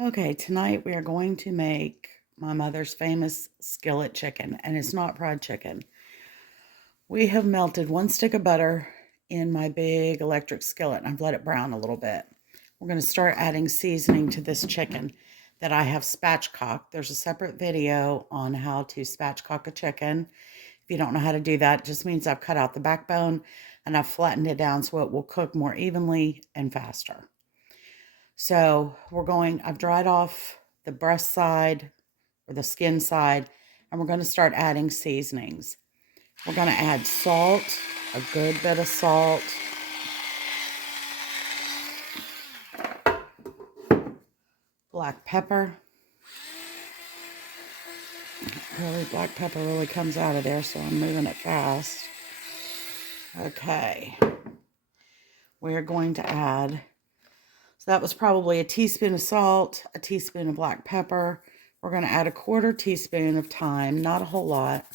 Okay, tonight we are going to make my mother's famous skillet chicken, and it's not fried chicken. We have melted 1 stick of butter in my big electric skillet, and I've let it brown a little bit. We're going to start adding seasoning to this chicken that I have spatchcocked. There's a separate video on how to spatchcock a chicken. If you don't know how to do that, it just means I've cut out the backbone and I've flattened it down so it will cook more evenly and faster. So I've dried off the breast side or the skin side, and we're going to start adding seasonings. We're going to add salt, a good bit of salt, black pepper. Really, black pepper really comes out of there, so I'm moving it fast. Okay. We're going to add, so that was probably a teaspoon of salt, a teaspoon of black pepper. We're going to add a 1/4 teaspoon of thyme, not a whole lot,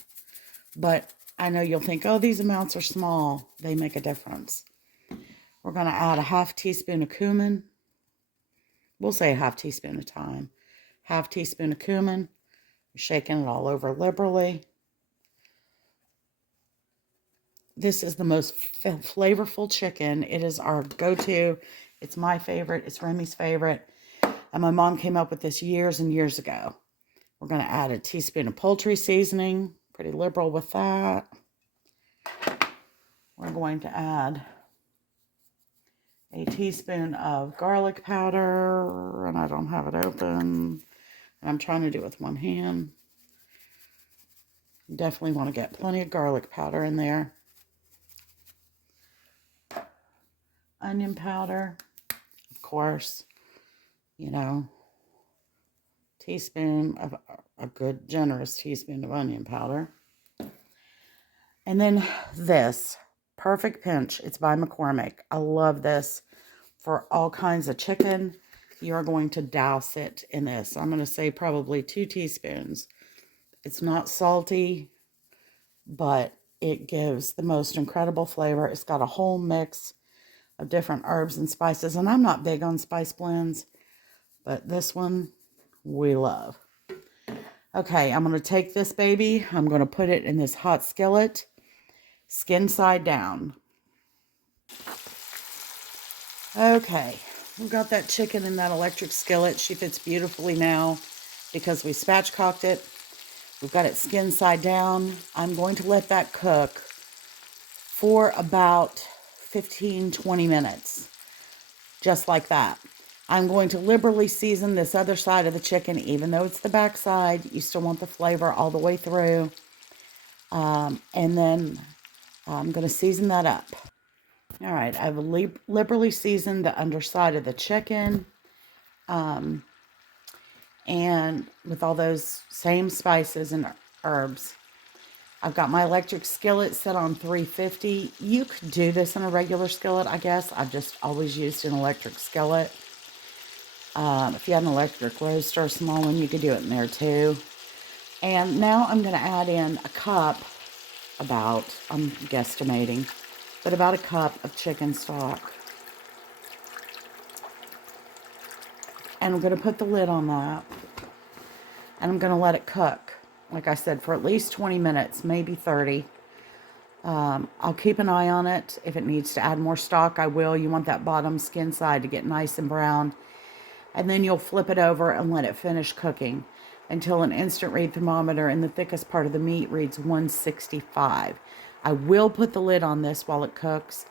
but I know you'll think, oh, these amounts are small. They make a difference. We're going to add a 1/2 teaspoon of cumin. We'll say a 1/2 teaspoon of thyme. 1/2 teaspoon of cumin. Shaking it all over liberally. This is the most flavorful chicken. It is our go-to. It's my favorite. It's Remy's favorite. And my mom came up with this years and years ago. We're going to add a teaspoon of poultry seasoning. Pretty liberal with that. We're going to add a teaspoon of garlic powder. And I don't have it open. I'm trying to do it with one hand. You definitely want to get plenty of garlic powder in there. Onion powder, of course, teaspoon of a good generous teaspoon of onion powder. And then this Perfect Pinch. It's by McCormick. I love this for all kinds of chicken. You're going to douse it in this. I'm going to say probably 2 teaspoons. It's not salty, but it gives the most incredible flavor. It's got a whole mix of different herbs and spices, and I'm not big on spice blends, but this one we love. Okay, I'm going to take this baby. I'm going to put it in this hot skillet, skin side down. Okay, we've got that chicken in that electric skillet. She fits beautifully now because we spatchcocked it. We've got it skin side down. I'm going to let that cook for about 15-20 minutes, just like that. I'm going to liberally season this other side of the chicken, even though it's the back side. You still want the flavor all the way through. And then I'm going to season that up. All right, I've liberally seasoned the underside of the chicken. And with all those same spices and herbs. I've got my electric skillet set on 350. You could do this in a regular skillet, I guess. I've just always used an electric skillet. If you had an electric roaster, a small one, you could do it in there too. And now I'm going to add in a cup, I'm guesstimating, but about a cup of chicken stock. And I'm going to put the lid on that. And I'm going to let it cook, like I said, for at least 20 minutes, maybe 30. I'll keep an eye on it. If it needs to add more stock, I will. You want that bottom skin side to get nice and brown. And then you'll flip it over and let it finish cooking until an instant read thermometer in the thickest part of the meat reads 165. I will put the lid on this while it cooks,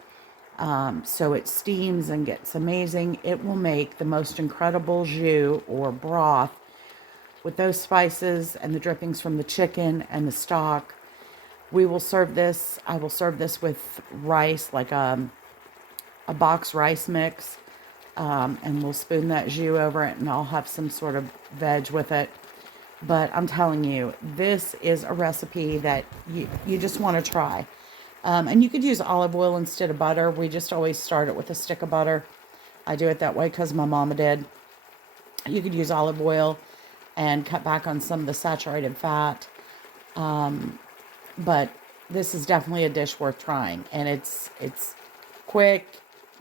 so it steams and gets amazing. It will make the most incredible jus or broth with those spices and the drippings from the chicken and the stock. We will serve this. I will serve this with rice, like a box rice mix, and we'll spoon that jus over it, and I'll have some sort of veg with it. But I'm telling you, this is a recipe that you just want to try. And you could use olive oil instead of butter. We just always start it with a stick of butter. I do it that way because my mama did. You could use olive oil and cut back on some of the saturated fat. But this is definitely a dish worth trying. And it's quick.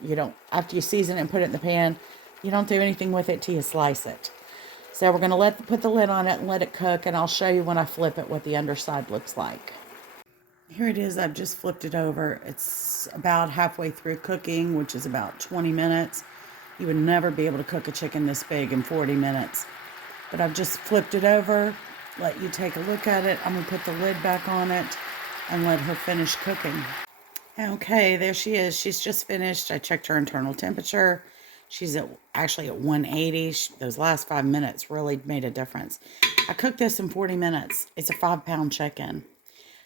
You don't, after you season it and put it in the pan, you don't do anything with it till you slice it. So we're going to put the lid on it and let it cook, and I'll show you when I flip it what the underside looks like. Here it is. I've just flipped it over. It's about halfway through cooking, which is about 20 minutes. You would never be able to cook a chicken this big in 40 minutes. But I've just flipped it over, let you take a look at it. I'm going to put the lid back on it and let her finish cooking. Okay, there she is. She's just finished. I checked her internal temperature. She's actually at 180. Those last 5 minutes really made a difference. I cooked this in 40 minutes. It's a 5-pound chicken.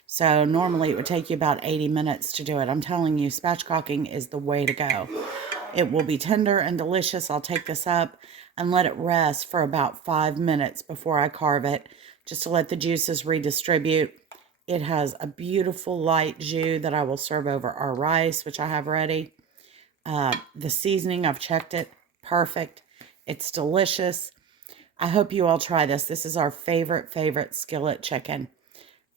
So normally it would take you about 80 minutes to do it. I'm telling you, spatchcocking is the way to go. It will be tender and delicious. I'll take this up and let it rest for about 5 minutes before I carve it, just to let the juices redistribute. It has a beautiful light jus that I will serve over our rice, which I have ready. The seasoning, I've checked it, perfect. It's delicious. I hope you all try this. This is our favorite skillet chicken,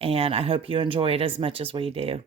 and I hope you enjoy it as much as we do.